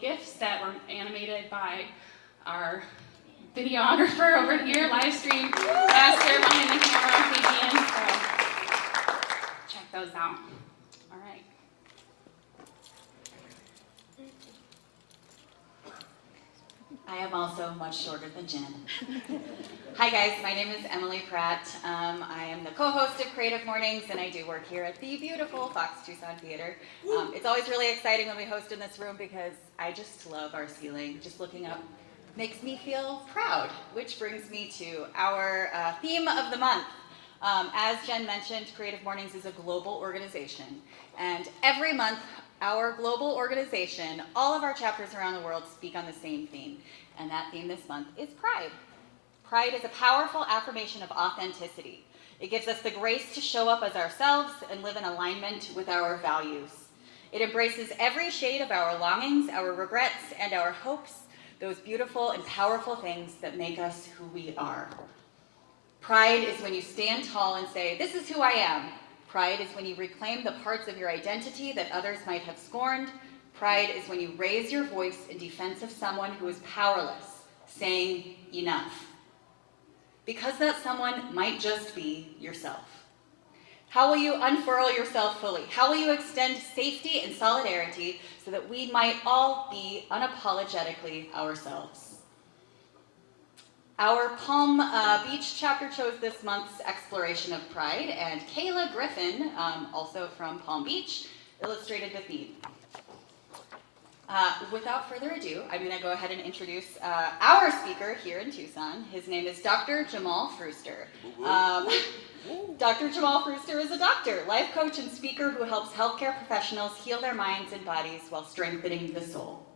GIFs that were animated by our videographer over here, live stream master behind the camera, Fabian. So check those out. All right. I am also much shorter than Jen. Hi guys, my name is Emily Pratt. I am the co-host of Creative Mornings, and I do work here at the beautiful Fox Tucson Theater. It's always really exciting when we host in this room because I just love our ceiling. Just looking up makes me feel proud, which brings me to our theme of the month. As Jen mentioned, Creative Mornings is a global organization, and every month our global organization, all of our chapters around the world speak on the same theme, and that theme this month is pride. Pride is a powerful affirmation of authenticity. It gives us the grace to show up as ourselves and live in alignment with our values. It embraces every shade of our longings, our regrets, and our hopes, those beautiful and powerful things that make us who we are. Pride is when you stand tall and say, "This is who I am." Pride is when you reclaim the parts of your identity that others might have scorned. Pride is when you raise your voice in defense of someone who is powerless, saying enough. Because that someone might just be yourself. How will you unfurl yourself fully? How will you extend safety and solidarity so that we might all be unapologetically ourselves? Our Palm Beach chapter chose this month's exploration of pride, and Kayla Griffin, also from Palm Beach, illustrated the theme. Without further ado, I'm going to go ahead and introduce our speaker here in Tucson. His name is Dr. Jamal Früster. Dr. Jamal Früster is a doctor, life coach, and speaker who helps healthcare professionals heal their minds and bodies while strengthening the soul.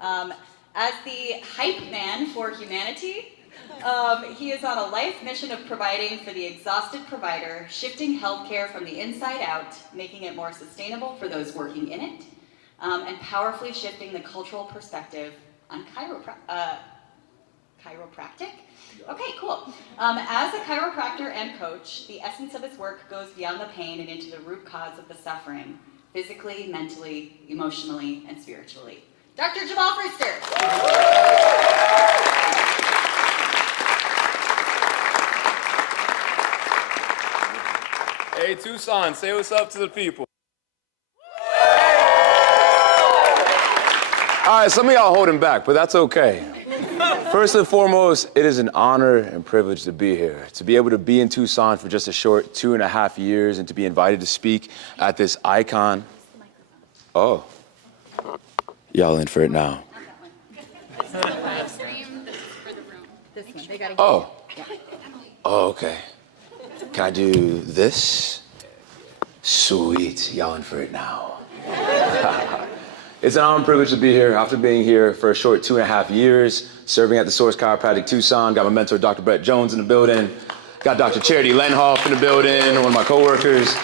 As the hype man for humanity, he is on a life mission of providing for the exhausted provider, shifting healthcare from the inside out, making it more sustainable for those working in it, and powerfully shifting the cultural perspective on chiropractic. Okay, cool. As a chiropractor and coach, the essence of his work goes beyond the pain and into the root cause of the suffering, physically, mentally, emotionally, and spiritually. Dr. Jamal Früster. Hey Tucson, say what's up to the people. All right, some of y'all holding back, but that's okay. First and foremost, it is an honor and privilege to be here, to be able to be in Tucson for just a short 2.5 years and to be invited to speak at this icon. Oh, y'all in for it now. This is the live stream. This is for the room. This one, they gotta Oh, oh, okay. Can I do this? Sweet, y'all in for it now. It's an honor and privilege to be here after being here for a short 2.5 years, serving at the Source Chiropractic Tucson. Got my mentor, Dr. Brett Jones, in the building. Got Dr. Charity Lenhoff in the building, one of my coworkers.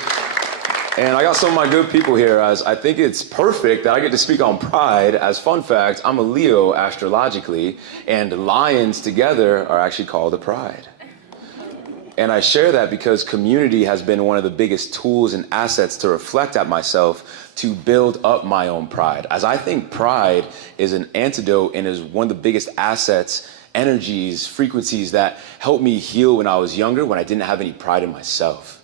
And I got some of my good people here, as I think it's perfect that I get to speak on pride. As fun fact, I'm a Leo astrologically, and lions together are actually called a pride. And I share that because community has been one of the biggest tools and assets to reflect at myself to build up my own pride. As I think pride is an antidote and is one of the biggest assets, energies, frequencies that helped me heal when I was younger, when I didn't have any pride in myself.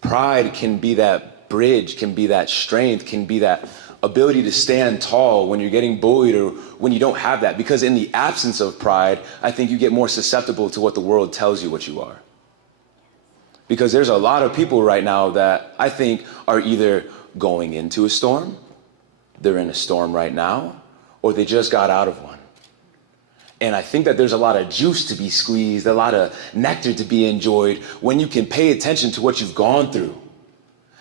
Pride can be that bridge, can be that strength, can be that ability to stand tall when you're getting bullied or when you don't have that. Because in the absence of pride, I think you get more susceptible to what the world tells you what you are. Because there's a lot of people right now that I think are either going into a storm, they're in a storm right now, or they just got out of one. And I think that there's a lot of juice to be squeezed, a lot of nectar to be enjoyed when you can pay attention to what you've gone through.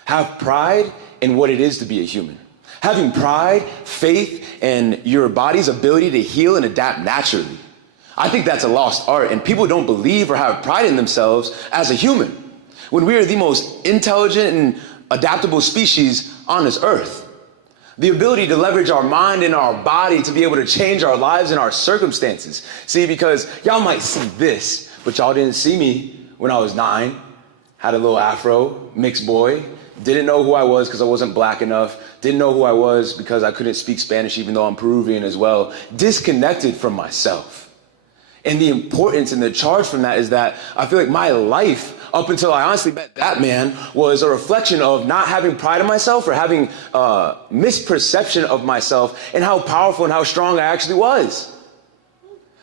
Have pride in what it is to be a human. Having pride, faith, and your body's ability to heal and adapt naturally. I think that's a lost art, and people don't believe or have pride in themselves as a human, when we are the most intelligent and adaptable species on this earth. The ability to leverage our mind and our body to be able to change our lives and our circumstances. See, because y'all might see this, but y'all didn't see me when I was 9, had a little afro, mixed boy, didn't know who I was because I wasn't black enough didn't know who I was because I couldn't speak Spanish even though I'm Peruvian as well, disconnected from myself. And the importance and the charge from that is that I feel like my life up until I honestly met that man was a reflection of not having pride in myself or having misperception of myself and how powerful and how strong I actually was.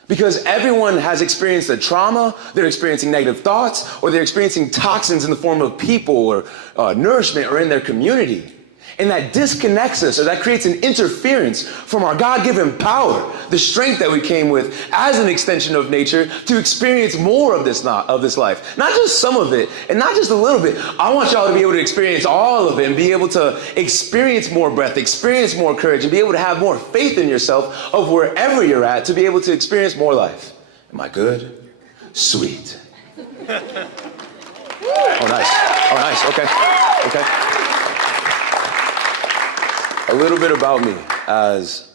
Because everyone has experienced a trauma, they're experiencing negative thoughts, or they're experiencing toxins in the form of people or nourishment or in their community. And that disconnects us, or that creates an interference from our God-given power, the strength that we came with as an extension of nature to experience more of this life. Not just some of it, and not just a little bit. I want y'all to be able to experience all of it and be able to experience more breath, experience more courage, and be able to have more faith in yourself of wherever you're at to be able to experience more life. Am I good? Sweet. Oh, nice. Oh, nice. Okay. A little bit about me, as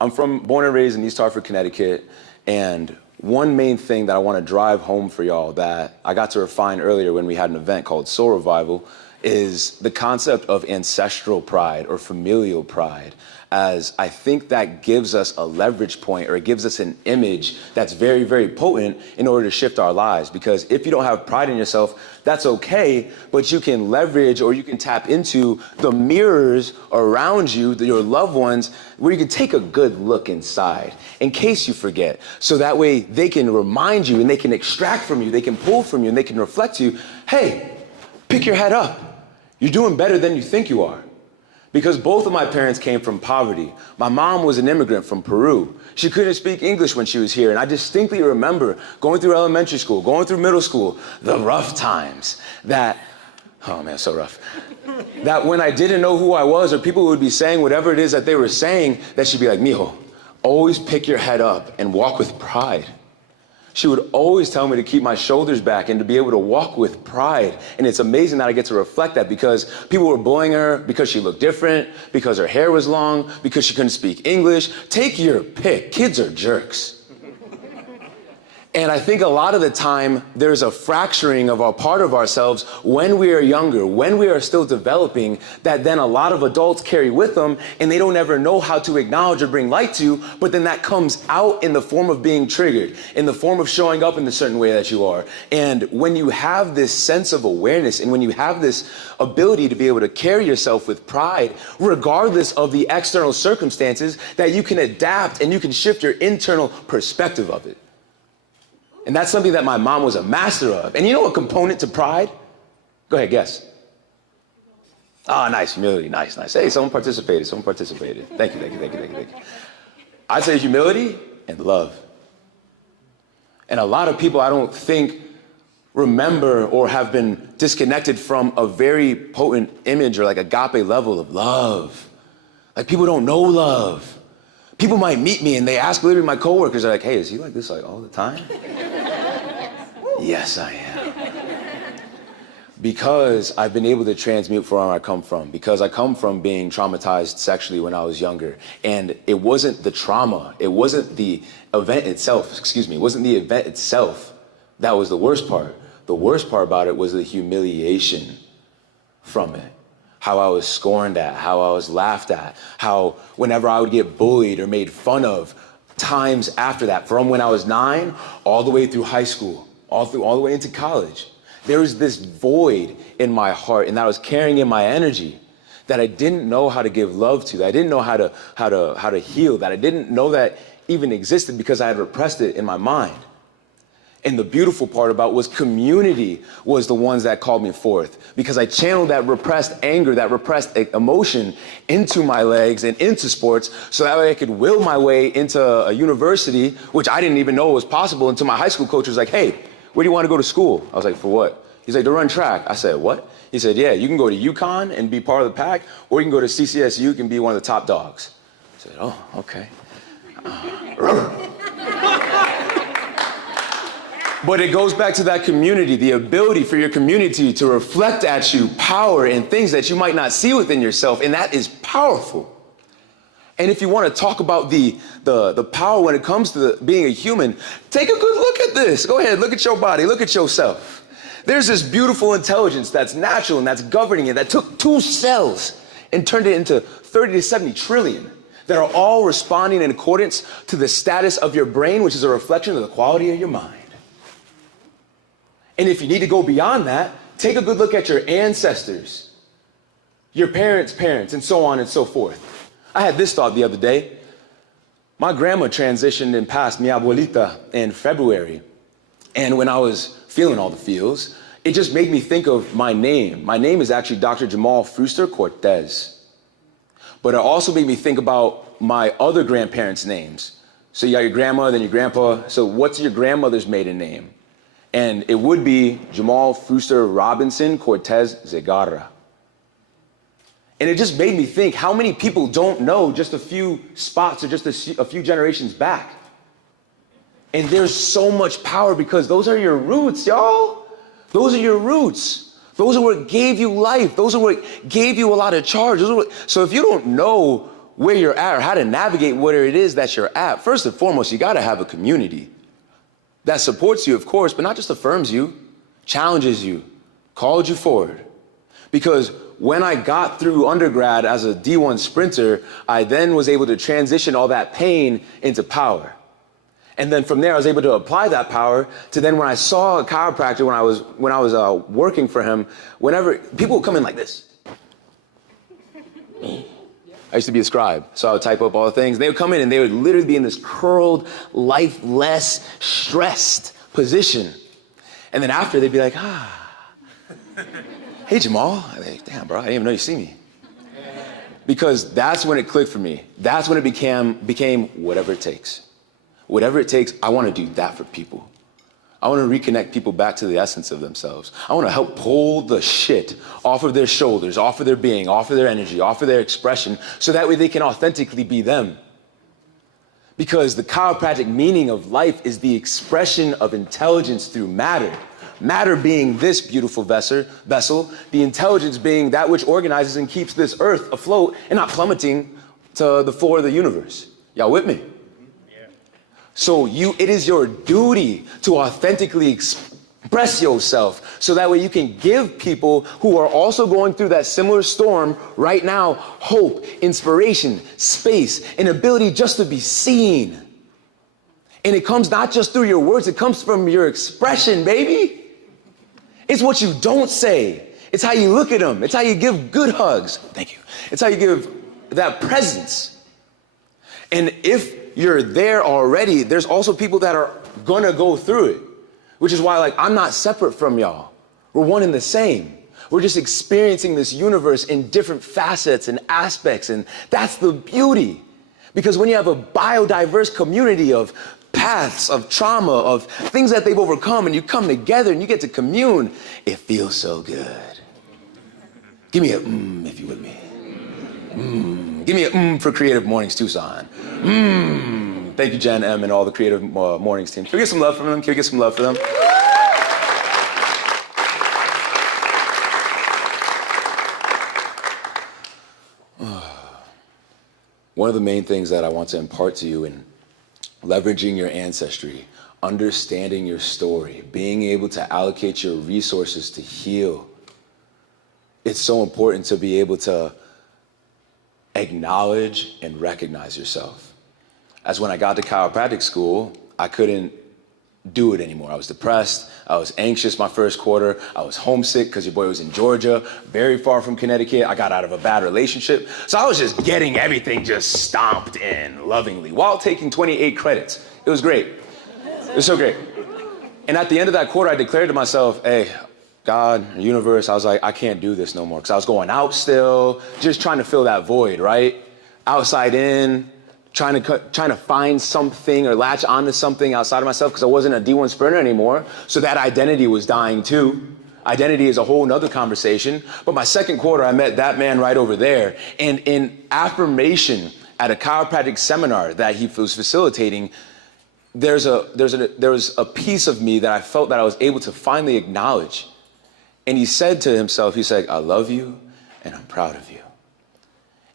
I'm born and raised in East Hartford, Connecticut, and one main thing that I want to drive home for y'all that I got to refine earlier when we had an event called Soul Revival is the concept of ancestral pride or familial pride, as I think that gives us a leverage point, or it gives us an image that's very, very potent in order to shift our lives. Because if you don't have pride in yourself, that's okay, but you can leverage or you can tap into the mirrors around you, your loved ones, where you can take a good look inside in case you forget. So that way they can remind you and they can extract from you, they can pull from you, and they can reflect to you, hey, pick your head up. You're doing better than you think you are. Because both of my parents came from poverty. My mom was an immigrant from Peru. She couldn't speak English when she was here. And I distinctly remember going through elementary school, going through middle school, the rough times that, oh man, so rough. That when I didn't know who I was, or people would be saying whatever it is that they were saying, that she'd be like, mijo, always pick your head up and walk with pride. She would always tell me to keep my shoulders back and to be able to walk with pride. And it's amazing that I get to reflect that, because people were bullying her because she looked different, because her hair was long, because she couldn't speak English. Take your pick. Kids are jerks. And I think a lot of the time there's a fracturing of a part of ourselves when we are younger, when we are still developing, that then a lot of adults carry with them and they don't ever know how to acknowledge or bring light to, but then that comes out in the form of being triggered, in the form of showing up in the certain way that you are. And when you have this sense of awareness and when you have this ability to be able to carry yourself with pride, regardless of the external circumstances, that you can adapt and you can shift your internal perspective of it. And that's something that my mom was a master of. And you know a component to pride? Go ahead, guess. Ah, nice, humility, nice. Hey, someone participated. Thank you. I'd say humility and love. And a lot of people, I don't think, remember or have been disconnected from a very potent image or like agape level of love. Like, people don't know love. People might meet me and they ask literally my coworkers, they're like, hey, is he like this like all the time? Yes, I am. Because I've been able to transmute from where I come from. Because I come from being traumatized sexually when I was younger. And it wasn't the trauma. It wasn't the event itself, It wasn't the event itself that was the worst part. The worst part about it was the humiliation from it. How I was scorned at, how I was laughed at, how whenever I would get bullied or made fun of, times after that, from when I was 9 all the way through high school, all the way into college, there was this void in my heart and that I was carrying in my energy that I didn't know how to give love to, that I didn't know how to heal, that I didn't know that even existed because I had repressed it in my mind. And the beautiful part about was community was the ones that called me forth, because I channeled that repressed anger, that repressed emotion into my legs and into sports, so that way I could will my way into a university, which I didn't even know was possible until my high school coach was like, hey, where do you want to go to school? I was like, for what? He's like, to run track. I said, what? He said, yeah, you can go to UConn and be part of the pack, or you can go to CCSU and be one of the top dogs. I said, oh, okay. But it goes back to that community, the ability for your community to reflect at you power and things that you might not see within yourself, and that is powerful. And if you want to talk about the power when it comes to being a human, take a good look at this. Go ahead, look at your body, look at yourself. There's this beautiful intelligence that's natural and that's governing it, that took 2 cells and turned it into 30 to 70 trillion that are all responding in accordance to the status of your brain, which is a reflection of the quality of your mind. And if you need to go beyond that, take a good look at your ancestors, your parents' parents, and so on and so forth. I had this thought the other day. My grandma transitioned and passed, mi abuelita, in February. And when I was feeling all the feels, it just made me think of my name. My name is actually Dr. Jamal Früster Cortez. But it also made me think about my other grandparents' names. So you got your grandma, then your grandpa. So what's your grandmother's maiden name? And it would be Jamal Früster Robinson Cortez Zegarra. And it just made me think how many people don't know just a few spots or just a few generations back. And there's so much power because those are your roots, y'all. Those are your roots. Those are what gave you life. Those are what gave you a lot of charge. So if you don't know where you're at or how to navigate where it is that you're at, first and foremost, you got to have a community that supports you, of course, but not just affirms you, challenges you, called you forward. Because when I got through undergrad as a D1 sprinter, I then was able to transition all that pain into power. And then from there, I was able to apply that power to then when I saw a chiropractor, when I was working for him, whenever people would come in like this. I used to be a scribe, so I would type up all the things. They would come in and they would literally be in this curled, lifeless, stressed position. And then after, they'd be like, hey, Jamal. I'm like, damn, bro, I didn't even know you see me. Because that's when it clicked for me. That's when it became whatever it takes. Whatever it takes, I want to do that for people. I want to reconnect people back to the essence of themselves. I want to help pull the shit off of their shoulders, off of their being, off of their energy, off of their expression, so that way they can authentically be them. Because the chiropractic meaning of life is the expression of intelligence through matter. Matter being this beautiful vessel, the intelligence being that which organizes and keeps this earth afloat and not plummeting to the floor of the universe. Y'all with me? So it is your duty to authentically express yourself so that way you can give people who are also going through that similar storm right now hope, inspiration, space, and ability just to be seen. And it comes not just through your words, it comes from your expression, baby. It's what you don't say. It's how you look at them. It's how you give good hugs. Thank you. It's how you give that presence. And if you're there already, there's also people that are gonna go through it, which is why I'm not separate from y'all. We're one and the same. We're just experiencing this universe in different facets and aspects, and that's the beauty. Because when you have a biodiverse community of paths, of trauma, of things that they've overcome, and you come together and you get to commune, it feels so good. Give me a if you with me. Give me a for Creative Mornings Tucson. Thank you, Jen M. and all the Creative Mornings team. Can we get some love from them? Can we get some love for them? One of the main things that I want to impart to you in leveraging your ancestry, understanding your story, being able to allocate your resources to heal, it's so important to be able to acknowledge and recognize yourself. As when I got to chiropractic school, I couldn't do it anymore. I was depressed, I was anxious my first quarter, I was homesick because your boy was in Georgia, very far from Connecticut. I got out of a bad relationship. So I was just getting everything just stomped in lovingly while taking 28 credits. It was great. It was so great. And at the end of that quarter, I declared to myself, hey, God, universe, I was like, I can't do this no more. Because I was going out still, just trying to fill that void, right? Outside in, trying to find something or latch onto something outside of myself because I wasn't a D1 sprinter anymore. So that identity was dying too. Identity is a whole nother conversation. But my second quarter, I met that man right over there. And in affirmation at a chiropractic seminar that he was facilitating, there was a piece of me that I felt that I was able to finally acknowledge. And he said to himself, he said, I love you and I'm proud of you.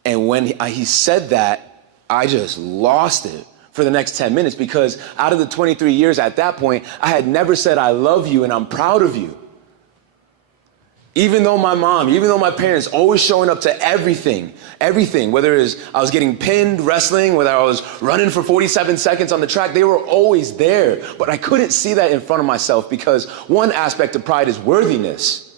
And when he said that, I just lost it for the next 10 minutes because out of the 23 years at that point, I had never said I love you and I'm proud of you. Even though my mom, even though my parents always showing up to everything, whether it was I was getting pinned wrestling, whether I was running for 47 seconds on the track, they were always there. But I couldn't see that in front of myself because one aspect of pride is worthiness.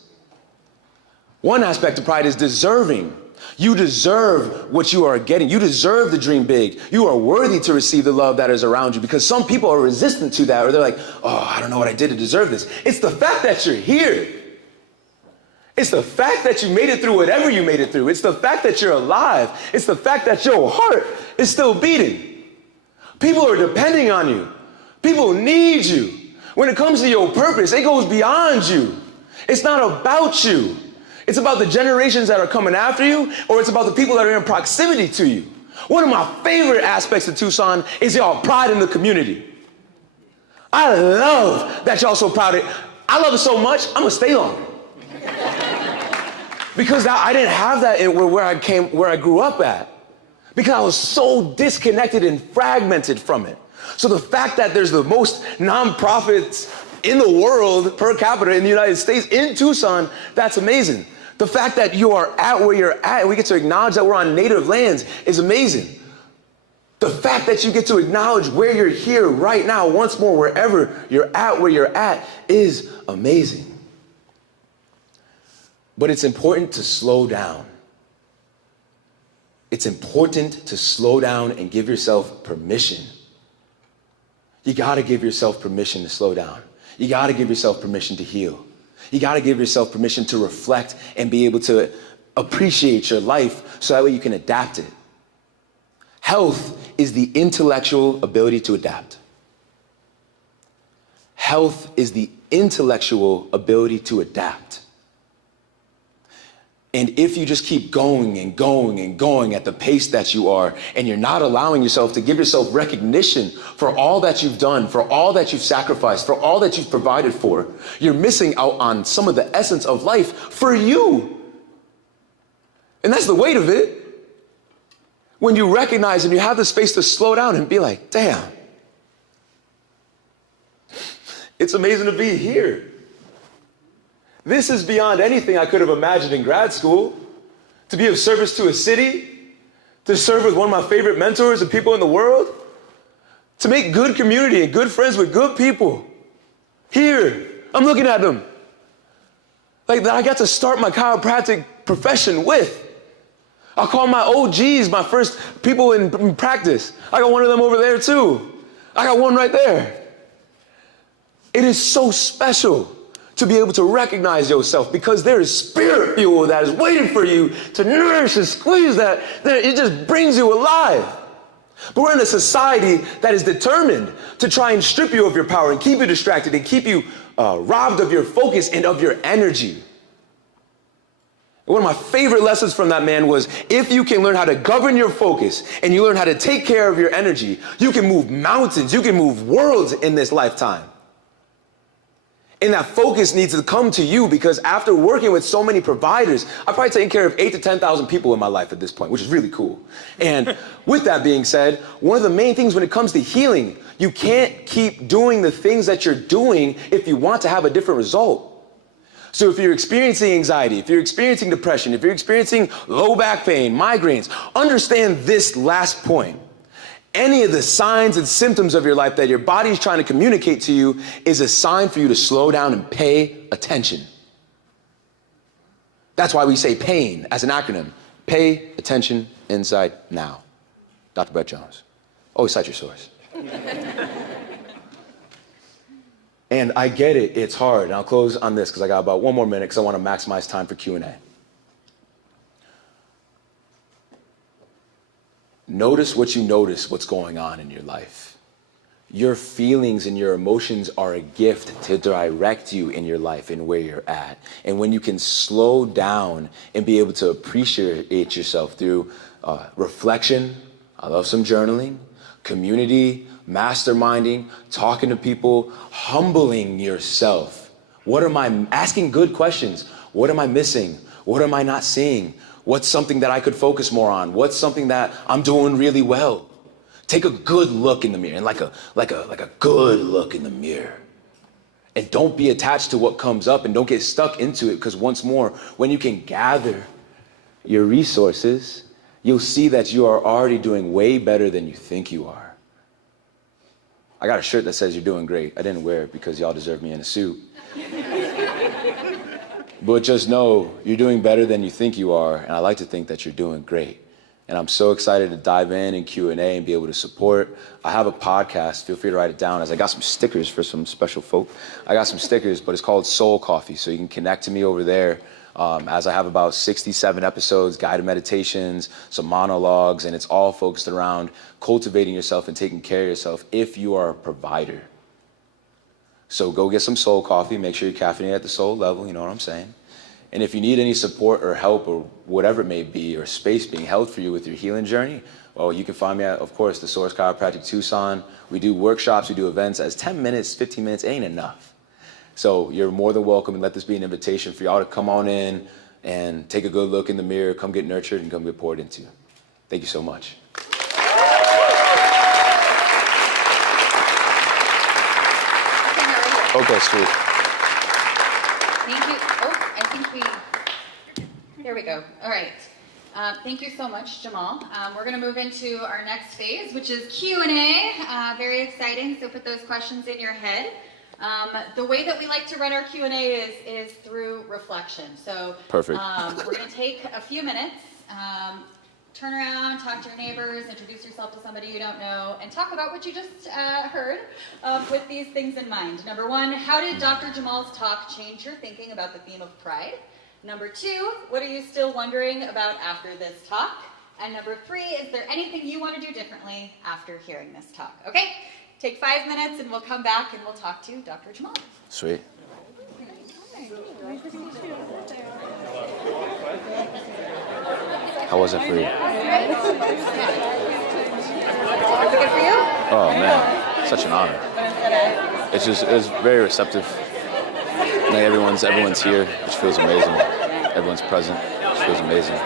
One aspect of pride is deserving. You deserve what you are getting. You deserve to dream big. You are worthy to receive the love that is around you, because some people are resistant to that, or they're like, oh, I don't know what I did to deserve this. It's the fact that you're here. It's the fact that you made it through whatever you made it through. It's the fact that you're alive. It's the fact that your heart is still beating. People are depending on you. People need you. When it comes to your purpose, it goes beyond you. It's not about you. It's about the generations that are coming after you, or it's about the people that are in proximity to you. One of my favorite aspects of Tucson is y'all pride in the community. I love that y'all so proud of it. I love it so much, I'm gonna stay longer. Because I didn't have that in where I grew up at. Because I was so disconnected and fragmented from it. So the fact that there's the most nonprofits in the world per capita in the United States, in Tucson, that's amazing. The fact that you are at where you're at and we get to acknowledge that we're on native lands is amazing. The fact that you get to acknowledge where you're here right now, once more, wherever you're at, where you're at, is amazing. But it's important to slow down. It's important to slow down and give yourself permission. You gotta give yourself permission to slow down. You gotta give yourself permission to heal. You gotta give yourself permission to reflect and be able to appreciate your life so that way you can adapt it. Health is the intellectual ability to adapt. Health is the intellectual ability to adapt. And if you just keep going and going and going at the pace that you are, and you're not allowing yourself to give yourself recognition for all that you've done, for all that you've sacrificed, for all that you've provided for, you're missing out on some of the essence of life for you. And that's the weight of it. When you recognize and you have the space to slow down and be like, damn, it's amazing to be here. This is beyond anything I could have imagined in grad school. To be of service to a city, to serve with one of my favorite mentors and people in the world, to make good community and good friends with good people. Here, I'm looking at them. Like that I got to start my chiropractic profession with. I'll call my OGs, my first people in practice. I got one of them over there too. I got one right there. It is so special to be able to recognize yourself, because there is spirit fuel that is waiting for you to nourish and squeeze that. It just brings you alive. But we're in a society that is determined to try and strip you of your power and keep you distracted and keep you robbed of your focus and of your energy. One of my favorite lessons from that man was, if you can learn how to govern your focus and you learn how to take care of your energy, you can move mountains, you can move worlds in this lifetime. And that focus needs to come to you, because after working with so many providers, I've probably taken care of 8,000 to 10,000 people in my life at this point, which is really cool. And with that being said, one of the main things when it comes to healing, you can't keep doing the things that you're doing if you want to have a different result. So if you're experiencing anxiety, if you're experiencing depression, if you're experiencing low back pain, migraines, understand this last point. Any of the signs and symptoms of your life that your body is trying to communicate to you is a sign for you to slow down and pay attention. That's why we say PAIN as an acronym. Pay attention inside now. Dr. Brett Jones. Always cite your source. And I get it, it's hard. And I'll close on this because I got about one more minute because I want to maximize time for Q&A. Notice what you notice, what's going on in your life. Your feelings and your emotions are a gift to direct you in your life and where you're at. And when you can slow down and be able to appreciate yourself through reflection, I love some journaling, community, masterminding, talking to people, humbling yourself. Asking good questions. What am I missing? What am I not seeing? What's something that I could focus more on? What's something that I'm doing really well? Take a good look in the mirror, and like a good look in the mirror. And don't be attached to what comes up and don't get stuck into it, because once more, when you can gather your resources, you'll see that you are already doing way better than you think you are. I got a shirt that says you're doing great. I didn't wear it because y'all deserve me in a suit. But just know you're doing better than you think you are, and I like to think that you're doing great. And I'm so excited to dive in Q&A and be able to support. I have a podcast. Feel free to write it down, as I got some stickers for some special folk. I got some stickers, but it's called Soul Coffee, so you can connect to me over there. As I have about 67 episodes, guided meditations, some monologues, and it's all focused around cultivating yourself and taking care of yourself if you are a provider. So go get some Soul Coffee. Make sure you're caffeinated at the soul level, you know what I'm saying? And if you need any support or help or whatever it may be, or space being held for you with your healing journey, well, you can find me at, of course, the Source Chiropractic Tucson. We do workshops, we do events, as 10 minutes, 15 minutes ain't enough. So you're more than welcome, and let this be an invitation for y'all to come on in and take a good look in the mirror, come get nurtured, and come get poured into. Thank you so much. Okay, sweet. Thank you. Oh, I think here we go. All right. Thank you so much, Jamal. We're going to move into our next phase, which is Q&A. Very exciting, so put those questions in your head. The way that we like to run our Q&A is through reflection. So Perfect. We're going to take a few minutes, turn around, talk to your neighbors, introduce yourself to somebody you don't know, and talk about what you just heard with these things in mind. Number one, how did Dr. Jamal's talk change your thinking about the theme of pride? Number two, what are you still wondering about after this talk? And number three, is there anything you want to do differently after hearing this talk? Okay, take 5 minutes and we'll come back and we'll talk to Dr. Jamal. Sweet. How was it for you? Was it good for you? Oh man, such an honor. It was very receptive. Like everyone's here, which feels amazing. Everyone's present, which feels amazing.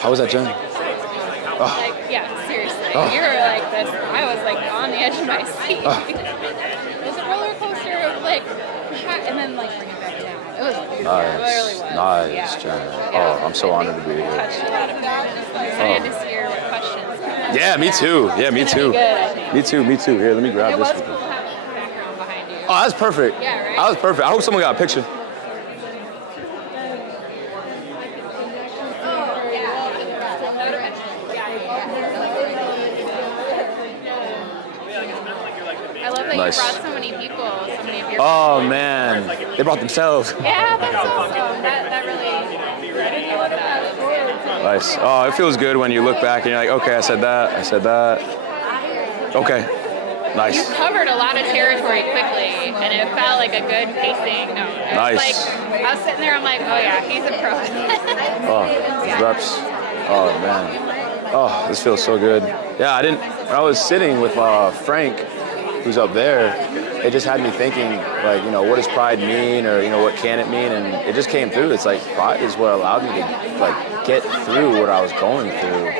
How was that journey? Oh. Like, yeah, seriously. You were like this. I was like on the edge of my seat. It was a roller coaster of like, and then like bring it back down. It was beautiful. Nice. It really was. Nice Yeah. journey. Yeah. Oh, I'm so honored to be here. Touched a lot of people. I'm excited to see your questions. Yeah, me too. Yeah, me It's too. gonna be good, I think. Me too. Me too. Here, let me grab It this. was cool having the background behind you. Oh, that's perfect. Yeah, right? That was perfect. I hope someone got a picture. I love that Nice. you brought so many people, so many of your Oh man, they brought themselves. Yeah, that's awesome. That really, I love that. Nice. Oh, it feels good when you look back and you're like, okay, I said that. Okay. Nice. You covered a lot of territory quickly, and it felt like a good pacing. No, it was Nice. like, I was sitting there, I'm like, oh yeah, he's a pro. Oh, these reps. Oh man. Oh, this feels so good. Yeah, when I was sitting with Frank, who's up there, it just had me thinking, like, what does pride mean, or, what can it mean? And it just came through. It's like pride is what allowed me to, like, get through what I was going through.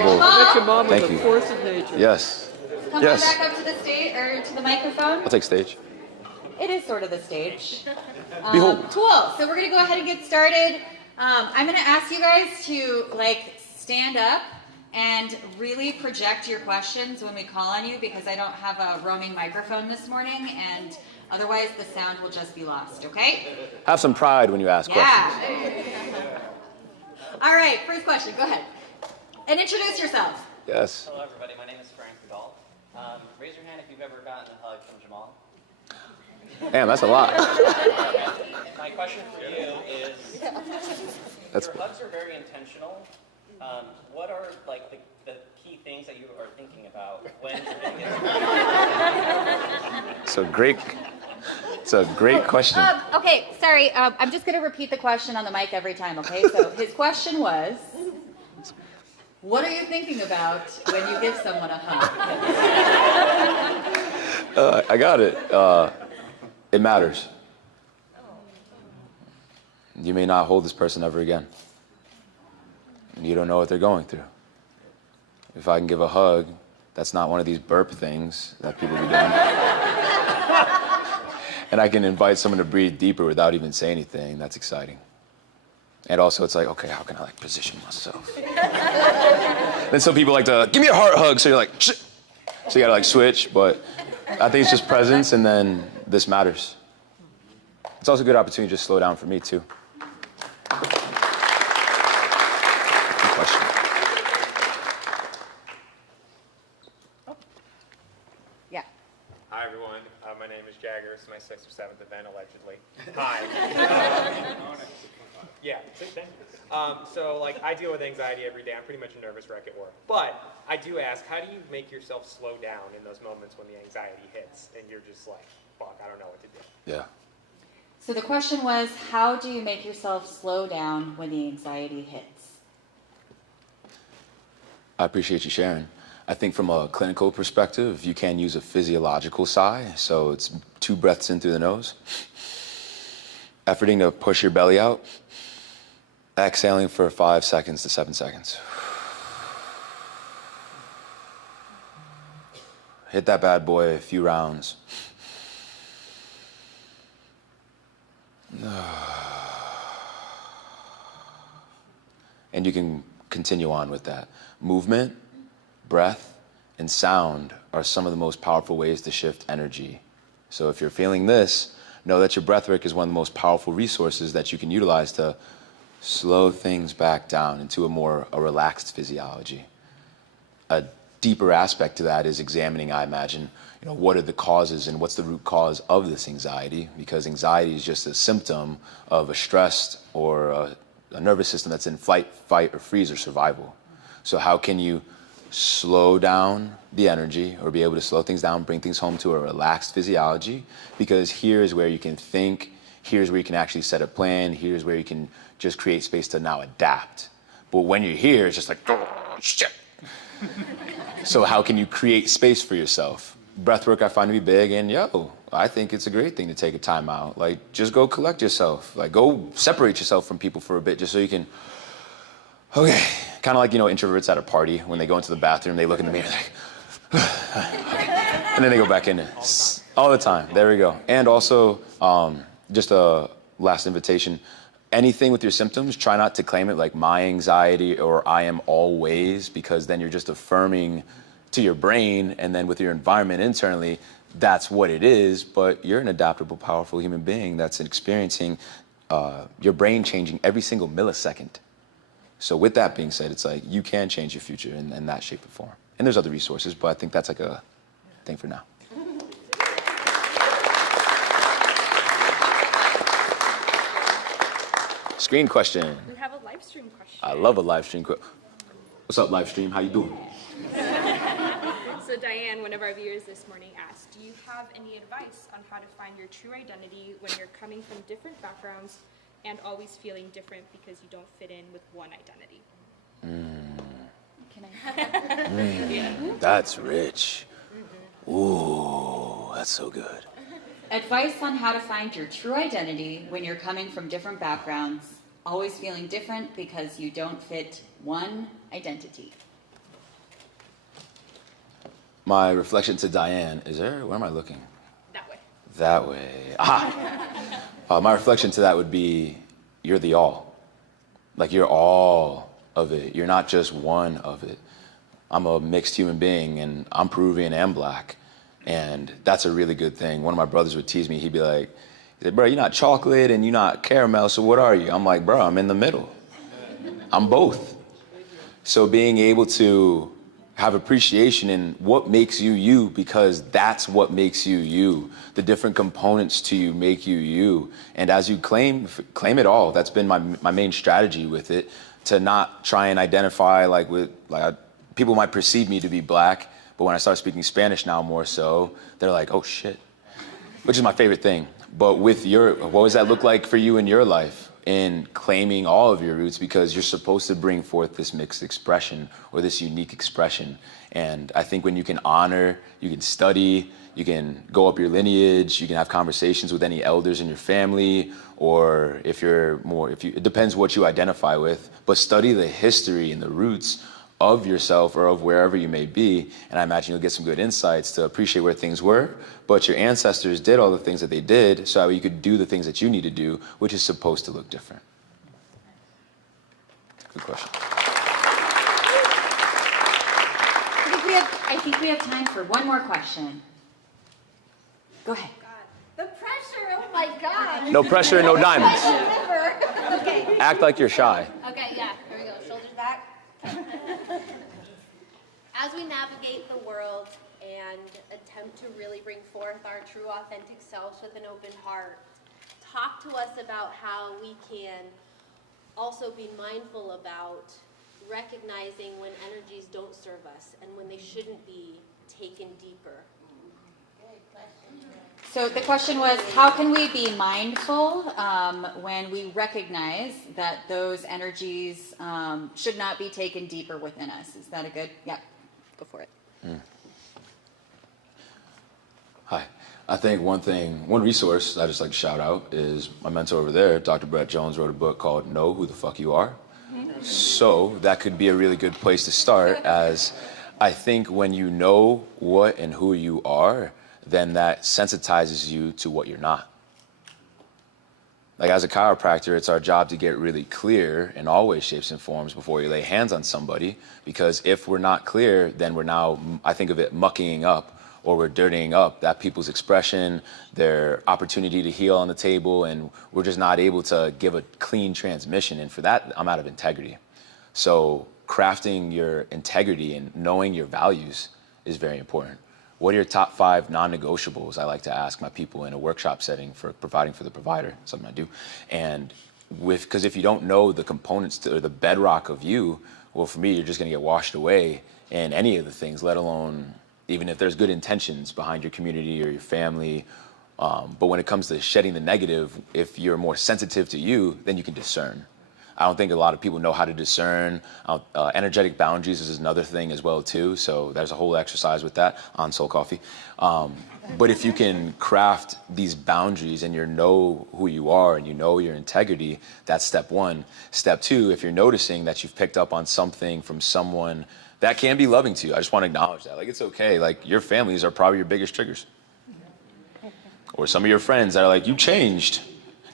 adorable. I bet your mom was Thank a you. force of nature. Yes. Come Yes. on back up to the stage or to the microphone. I'll take stage. It is sort of the stage. Behold. Cool. So we're gonna go ahead and get started. I'm gonna ask you guys to stand up and really project your questions when we call on you, because I don't have a roaming microphone this morning, and otherwise the sound will just be lost. Okay? Have some pride when you ask questions. Yeah. All right. First question. Go ahead and introduce yourself. Yes. Hello, everybody. My name is Frank Vidal. Raise your hand if you've ever gotten a hug from Jamal. Damn, that's a lot. My question for you is, That's your hugs are very intentional. What are the key things that you are thinking about when you're doing it? it's a great question. Okay. Sorry. I'm just going to repeat the question on the mic every time. Okay. So his question was, what are you thinking about when you give someone a hug? I got it. It matters. You may not hold this person ever again. You don't know what they're going through. If I can give a hug, that's not one of these burp things that people be doing. And I can invite someone to breathe deeper without even saying anything. That's exciting. And also it's like, okay, how can I position myself? Then some people like to, give me a heart hug. So you're like, shit. So you gotta switch, but I think it's just presence, and then this matters. It's also a good opportunity to just slow down for me too. Good question. Yeah. Hi, everyone. My name is Jagger. It's my 6th or 7th event, allegedly. Hi. Yeah, thank you. So, I deal with anxiety every day. I'm pretty much a nervous wreck at work. But I do ask, how do you make yourself slow down in those moments when the anxiety hits and you're just like, fuck, I don't know what to do? Yeah. So the question was, how do you make yourself slow down when the anxiety hits? I appreciate you sharing. I think from a clinical perspective, you can use a physiological sigh. So it's 2 breaths in through the nose, efforting to push your belly out, exhaling for 5 seconds to 7 seconds. Hit that bad boy a few rounds. And you can continue on with that. Movement, breath, and sound are some of the most powerful ways to shift energy. So if you're feeling this, know that your breathwork is one of the most powerful resources that you can utilize to slow things back down into a relaxed physiology. A deeper aspect to that is examining, I imagine, what are the causes and what's the root cause of this anxiety? Because anxiety is just a symptom of a stressed or a nervous system that's in flight, fight, or freeze, or survival. So how can you slow down the energy, or be able to slow things down, bring things home to a relaxed physiology? Because here's where you can think, here's where you can actually set a plan, here's where you can just create space to now adapt. But when you're here, it's just like, oh, shit. So how can you create space for yourself? Breathwork I find to be big, and I think it's a great thing to take a time out. Just go collect yourself. Go separate yourself from people for a bit, just so you can, okay. Kind of like, introverts at a party, when they go into the bathroom, they look in the mirror, like, okay. And then they go back in there. All the time. There we go. And also, just a last invitation, anything with your symptoms, try not to claim it like my anxiety or I am always, because then you're just affirming to your brain, and then with your environment internally, that's what it is. But you're an adaptable, powerful human being that's experiencing your brain changing every single millisecond. So with that being said, it's like you can change your future in that shape or form. And there's other resources, but I think that's like a thing for now. Screen question. We have a live stream question. I love a live stream. What's up, live stream? How you doing? So Diane, one of our viewers this morning asked, do you have any advice on how to find your true identity when you're coming from different backgrounds and always feeling different because you don't fit in with one identity? Can I? That's rich. Ooh, that's so good. Advice on how to find your true identity when you're coming from different backgrounds, always feeling different because you don't fit one identity. my reflection to Diane, where am I looking? That way. That way. My reflection to that would be, you're the all. Like, you're all of it. You're not just one of it. I'm a mixed human being, and I'm Peruvian and Black. And that's a really good thing. One of my brothers would tease me. He'd be like, bro, you're not chocolate and you're not caramel, so what are you? I'm like, bro, I'm in the middle. I'm both. So being able to have appreciation in what makes you you, because that's what makes you you. The different components to you make you you. And as you claim it all. That's been my main strategy with it, to not try and identify people might perceive me to be Black, but when I start speaking Spanish now more so, they're like, oh shit, which is my favorite thing. But what does that look like for you in your life? In claiming all of your roots, because you're supposed to bring forth this mixed expression or this unique expression. And I think when you can honor, you can study, you can go up your lineage, you can have conversations with any elders in your family, or it depends what you identify with, but study the history and the roots of yourself or of wherever you may be, and I imagine you'll get some good insights to appreciate where things were, but your ancestors did all the things that they did so that you could do the things that you need to do, which is supposed to look different. Good question. I think we have time for one more question. Go ahead. The pressure, oh my God. No pressure, no diamonds. Okay. Act like you're shy. Okay, yeah, here we go. Shoulders back. As we navigate the world and attempt to really bring forth our true authentic selves with an open heart, talk to us about how we can also be mindful about recognizing when energies don't serve us and when they shouldn't be taken deeper. So the question was, how can we be mindful when we recognize that those energies should not be taken deeper within us? Is that a good? Yeah, go for it. Hi. I think one resource I just like to shout out is my mentor over there, Dr. Brett Jones, wrote a book called Know Who the Fuck You Are. So that could be a really good place to start, as I think when you know what and who you are, then that sensitizes you to what you're not. Like, as a chiropractor, it's our job to get really clear in all ways, shapes, and forms before you lay hands on somebody, because if we're not clear, then we're now, I think of it, mucking up, or we're dirtying up that people's expression, their opportunity to heal on the table, and we're just not able to give a clean transmission. And for that, I'm out of integrity. So crafting your integrity and knowing your values is very important. What are your top 5 non-negotiables? I like to ask my people in a workshop setting for providing for the provider, something I do. And because if you don't know the components or the bedrock of you, well, for me, you're just gonna get washed away in any of the things, let alone even if there's good intentions behind your community or your family. But when it comes to shedding the negative, if you're more sensitive to you, then you can discern. I don't think a lot of people know how to discern. Energetic boundaries is another thing as well too. So there's a whole exercise with that on Soul Coffee. But if you can craft these boundaries and you know who you are and you know your integrity, that's step 1. Step 2, if you're noticing that you've picked up on something from someone that can be loving to you, I just want to acknowledge that. Like, it's okay. Like, your families are probably your biggest triggers. Or some of your friends that are like, you changed.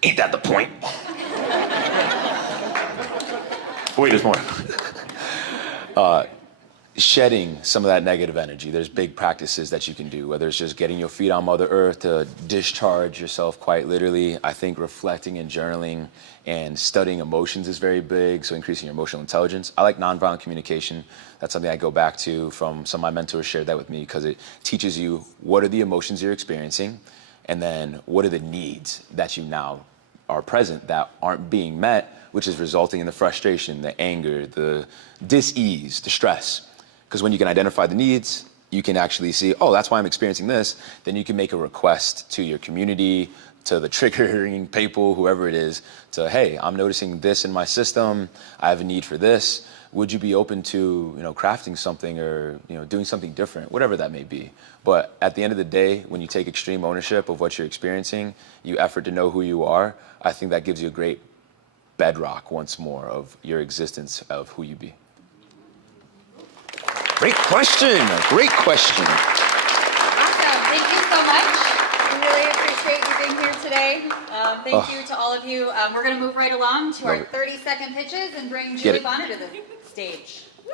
Ain't that the point? Wait, there's more. Shedding some of that negative energy. There's big practices that you can do, whether it's just getting your feet on Mother Earth to discharge yourself quite literally. I think reflecting and journaling and studying emotions is very big, so increasing your emotional intelligence. I like nonviolent communication. That's something I go back to from some of my mentors shared that with me, because it teaches you what are the emotions you're experiencing, and then what are the needs that you now are present that aren't being met, which is resulting in the frustration, the anger, the dis-ease, the stress. Because when you can identify the needs, you can actually see, oh, that's why I'm experiencing this. Then you can make a request to your community, to the triggering people, whoever it is, to, hey, I'm noticing this in my system. I have a need for this. Would you be open to, crafting something or, doing something different, whatever that may be. But at the end of the day, when you take extreme ownership of what you're experiencing, you effort to know who you are, I think that gives you a great bedrock once more of your existence of who you be. Great question. Great question. Awesome. Thank you so much. We really appreciate you being here today. Thank you to all of you. We're going to move right along to our 30-second pitches and bring Julie Bonner to the stage. Do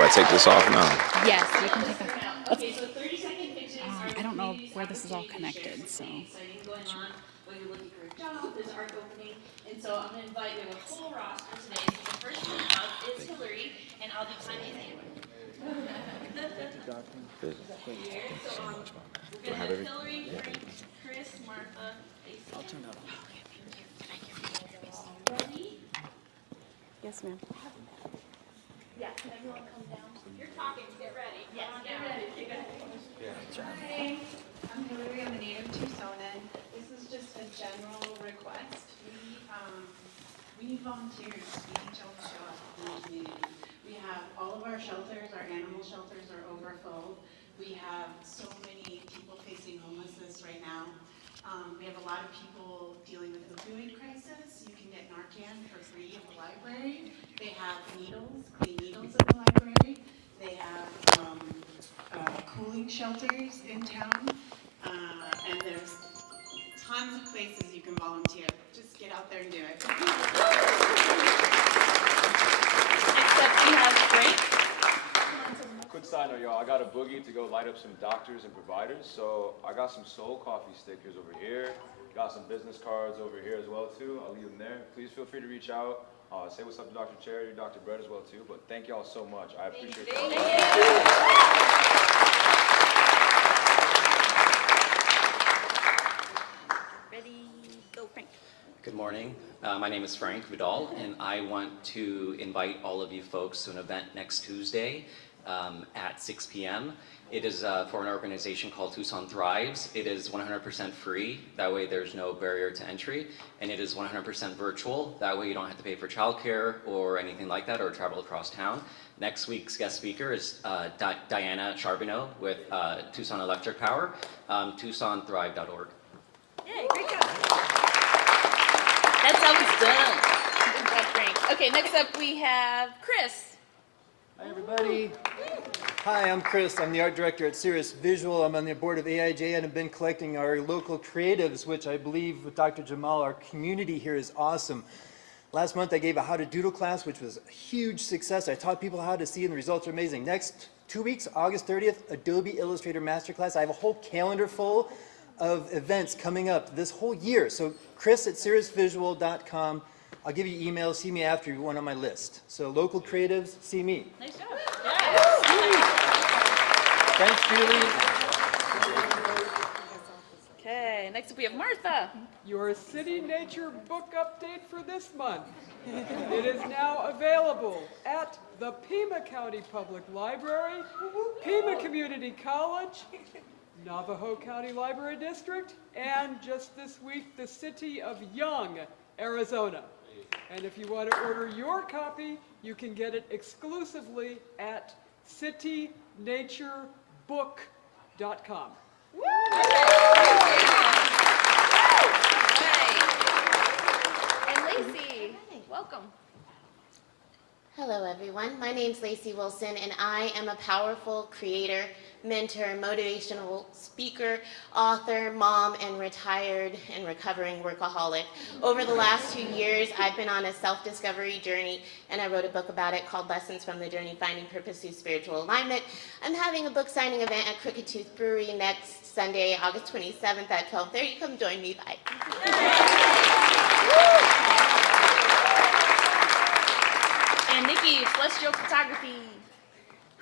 I take this off now? Yes, you can take that. Okay, so 30-second pitches. I don't know where this is all connected, so. Exciting going on when you're looking for a job, there's art opening, and so I'm going to invite you a full roster today. So the first one up is Hillary, and I'll do Kanye's name. Here, so we're going to have Hillary, Frank, Chris, Martha, Lacey. I'll turn that on. Ready? Yes, ma'am. Yeah, can everyone come down? You're talking, get ready. Yes, get ready. Hi, I'm Hillary. I'm a native Tucsonan. This is just a general request. We need volunteers. We need y'all to show up in the community. We have all of our shelters, our animal shelters are overfull. We have so many people facing homelessness right now. We have a lot of people dealing with opioid crisis. You can get Narcan for free at the library. They have needles, clean needles at the library. They have cooling shelters in town, and there's tons of places you can volunteer. Just get out there and do it. Next up, we have Frank. Quick side note, y'all. I got a boogie to go light up some doctors and providers. So I got some Soul Coffee stickers over here. Got some business cards over here as well too. I'll leave them there. Please feel free to reach out. Say what's up to Dr. Charity, Dr. Brett as well too. But thank y'all so much. I appreciate it. Ready, go, Frank. Good morning. My name is Frank Vidal, and I want to invite all of you folks to an event next Tuesday at 6 p.m. It is for an organization called Tucson Thrives. It is 100% free. That way there's no barrier to entry. And it is 100% virtual. That way you don't have to pay for childcare or anything like that or travel across town. Next week's guest speaker is Diana Charbonneau with Tucson Electric Power, TucsonThrive.org. Yay, great job. That's how it's done. Good job, Frank. Okay, next up we have Chris. Hi, everybody. Hi, I'm Chris. I'm the art director at Cirrus Visual. I'm on the board of AIJ and have been collecting our local creatives, which I believe with Dr. Jamal, our community here is awesome. Last month I gave a how to doodle class, which was a huge success. I taught people how to see and the results are amazing. Next 2 weeks, August 30th, Adobe Illustrator Masterclass. I have a whole calendar full of events coming up this whole year. So chris@cirrusvisual.com. I'll give you emails, see me after you're one on my list. So local creatives, see me. Nice job. Thanks, Julie. Okay, next up we have Martha. Your City Nature book update for this month. It is now available at the Pima County Public Library, Pima Community College, Navajo County Library District, and just this week, the city of Young, Arizona. And if you want to order your copy, you can get it exclusively at citynaturebbook.com. And Lacey, welcome. Hello everyone, my name's Lacey Wilson and I am a powerful creator, mentor, motivational speaker, author, mom, and retired and recovering workaholic. Over the last 2 years, I've been on a self-discovery journey and I wrote a book about it called Lessons from the Journey, Finding Purpose Through Spiritual Alignment. I'm having a book signing event at Crooked Tooth Brewery next Sunday, August 27th at 12:30. Come join me, bye. And Nikki, Celestial Photography.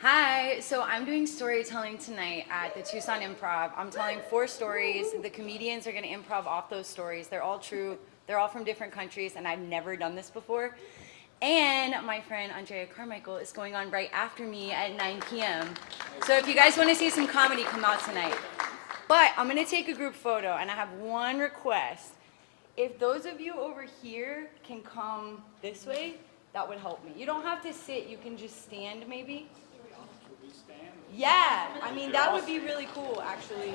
Hi, so I'm doing storytelling tonight at the Tucson Improv. I'm telling 4 stories. The comedians are going to improv off those stories. They're all true. They're all from different countries, and I've never done this before. And my friend Andrea Carmichael is going on right after me at 9 p.m. So if you guys want to see some comedy, come out tonight. But I'm going to take a group photo, and I have one request. If those of you over here can come this way, that would help me. You don't have to sit. You can just stand, maybe. Yeah, I mean, that would be really cool, actually.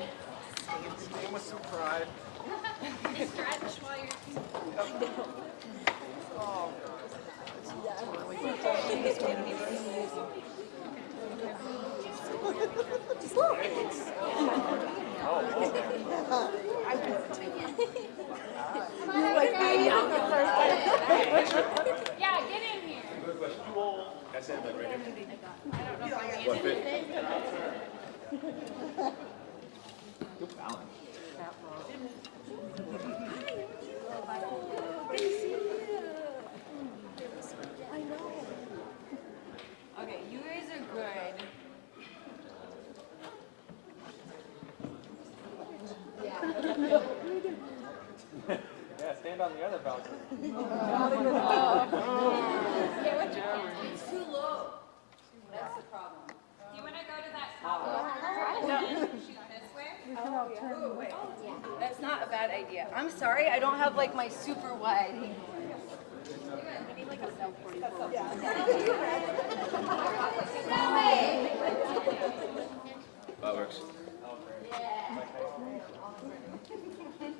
Stand with some pride. Stretch while you're... Oh, stand like right here? What fit? Good balance. Okay, you guys are good. Yeah, stand on the other balcony. It's too low. That's the problem. Do you want to go to that top one? Shoot this way? That's not a bad idea. I'm sorry, I don't have like my super wide. That works.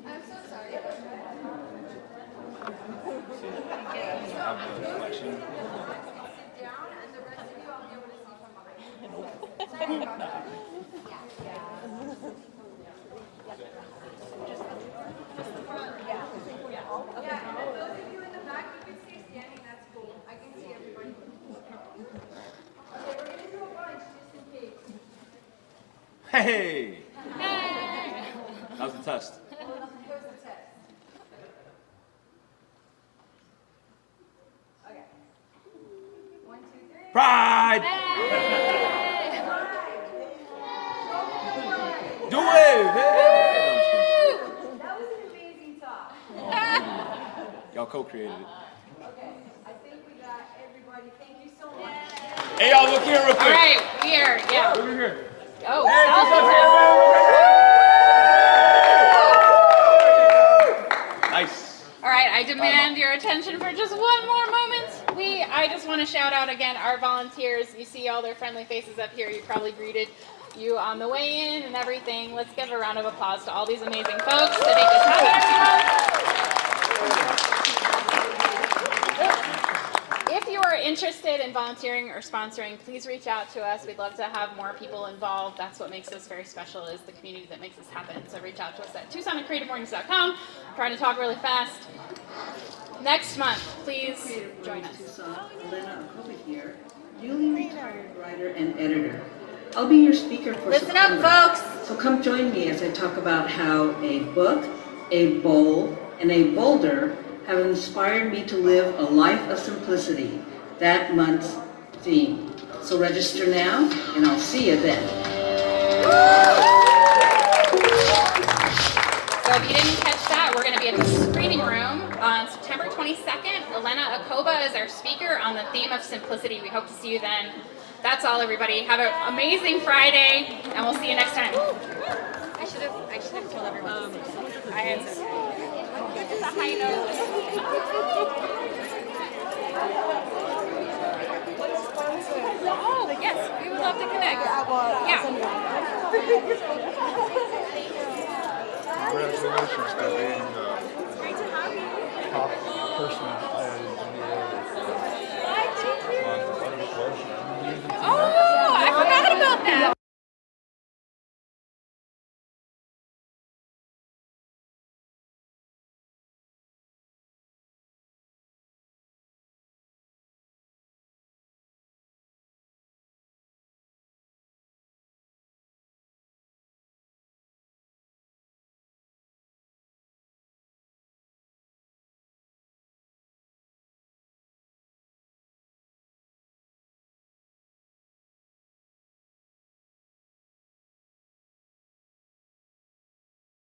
I'm so sorry. Have the reflection. Down, and the rest of you, I'll be able to see from behind. Sorry about that. Yeah, and then those of you in the back, you can stay standing, that's cool. I can see everybody. Okay, we're gonna do a bunch just in case. Hey! How's the test? Here's the test. Okay. 1, 2, 3. Pride! Do it! Hey! That was an amazing talk. Y'all co-created it. Okay, I think we got everybody. Thank you so much. Hey, y'all, look here real quick. All right, here, yeah. Over here. Oh, Hey, nice. all right, I demand your attention for just one more moment. I just want to shout out again our volunteers. You see all their friendly faces up here. You probably greeted you on the way in and everything. Let's give a round of applause to all these amazing folks that make this happen. If you are interested in volunteering or sponsoring, please reach out to us. We'd love to have more people involved. That's what makes us very special, is the community that makes this happen. So reach out to us at TucsonCreativeMornings.com. I'm trying to talk really fast. Next month, please join us. Tucson, Elena Acoba here, newly retired writer and editor. I'll be your speaker for Listen up, September. folks. So come join me as I talk about how a book, a bowl, and a boulder have inspired me to live a life of simplicity, that month's theme. So register now, and I'll see you then. So if you didn't catch that, we're going to be at the screening room on September 22nd. Elena Acoba is our speaker on the theme of simplicity. We hope to see you then. That's all, everybody. Have an amazing Friday, and we'll see you next time. I should have told everyone. I had it's a high note. Oh, yes, we would love to connect. Yeah. Congratulations for being Great to have you. top person.